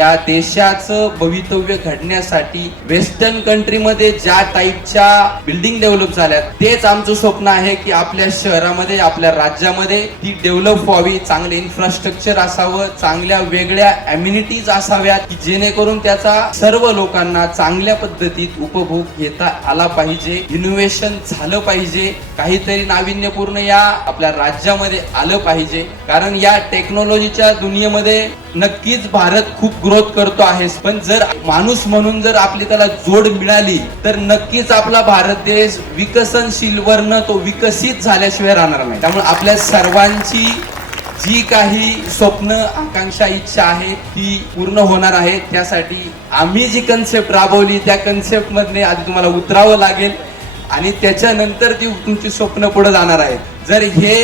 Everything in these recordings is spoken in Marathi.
या देशाचं भवितव्य घडण्यासाठी वेस्टर्न कंट्रीमध्ये ज्या टाईपच्या बिल्डिंग डेव्हलप झाल्यात, तेच आमचं स्वप्न आहे की आपल्या शहरामध्ये, आपल्या राज्यामध्ये ती डेव्हलप व्हावी, चांगले इन्फ्रास्ट्रक्चर असावं, चांगल्या वेगळ्या अम्युनिटीज असाव्यात की जेणेकरून त्याचा सर्व लोकांना चांगल्या पद्धतीत उपभोग घेता आला पाहिजे, इनोव्हेशन झालं पाहिजे, काहीतरी नाविन्यपूर्ण या आपल्या राज्यामध्ये आलं पाहिजे. कारण या टेक्नॉलॉजीच्या दुनियेमध्ये नक्कीच भारत खूप ग्रोथ करतो आहे, पण जर माणूस म्हणून जर आपली त्याला जोड मिळाली तर नक्कीच आपला भारत देश विकसनशील वर्ण तो विकसित झाल्याशिवाय राहणार नाही. त्यामुळे आपल्या सर्वांची जी काही स्वप्न, आकांक्षा, इच्छा आहे ती पूर्ण होणार आहे. त्यासाठी आम्ही जी कन्सेप्ट राबवली त्या कन्सेप्ट मधने आधी तुम्हाला उतरावं लागेल आणि त्याच्यानंतर ती तुमची स्वप्न पुढे जाणार आहेत. जर हे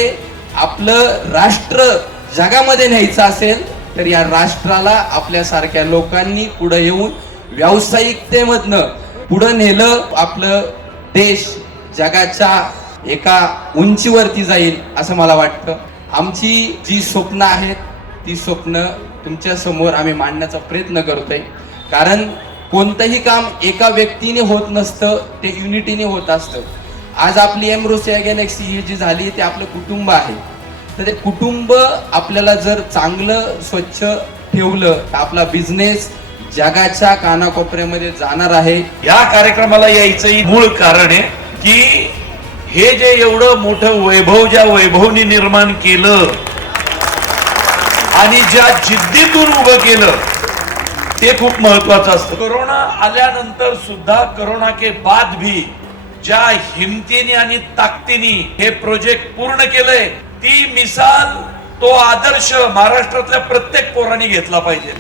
आपलं राष्ट्र जगामध्ये न्यायचं असेल तर या राष्ट्राला आपल्यासारख्या लोकांनी पुढे येऊन व्यावसायिकतेमधनं पुढे नेलं, आपलं देश जगाच्या एका उंचीवरती जाईल असं मला वाटतं. आमची जी स्वप्न आहेत ती स्वप्न तुमच्या समोर आम्ही मांडण्याचा प्रयत्न करतोय. कारण कोणतंही काम एका व्यक्तीने होत नसतं, ते युनिटीने होत असतं. आज आपली एमरोसिया गॅलेक्सी ही जी झाली ते आपलं कुटुंब आहे. तर ते कुटुंब आपल्याला जर चांगलं स्वच्छ ठेवलं तर आपला बिझनेस जगाच्या कानाकोपऱ्यामध्ये जाणार आहे. या कार्यक्रमाला यायचंही मूळ कारण आहे की हे जे एवढं मोठं वैभव ज्या वैभवनी निर्माण केलं आणि ज्या जिद्दीतून उभं केलं ते खूप महत्वाचं असतं. कोरोना आल्यानंतर सुद्धा कोरोना के बाद भी ज्या हिमतीने आणि ताकदीने हे प्रोजेक्ट पूर्ण केलंय ती मिसाल, तो आदर्श महाराष्ट्रातल्या प्रत्येक पोरांनी घेतला पाहिजे.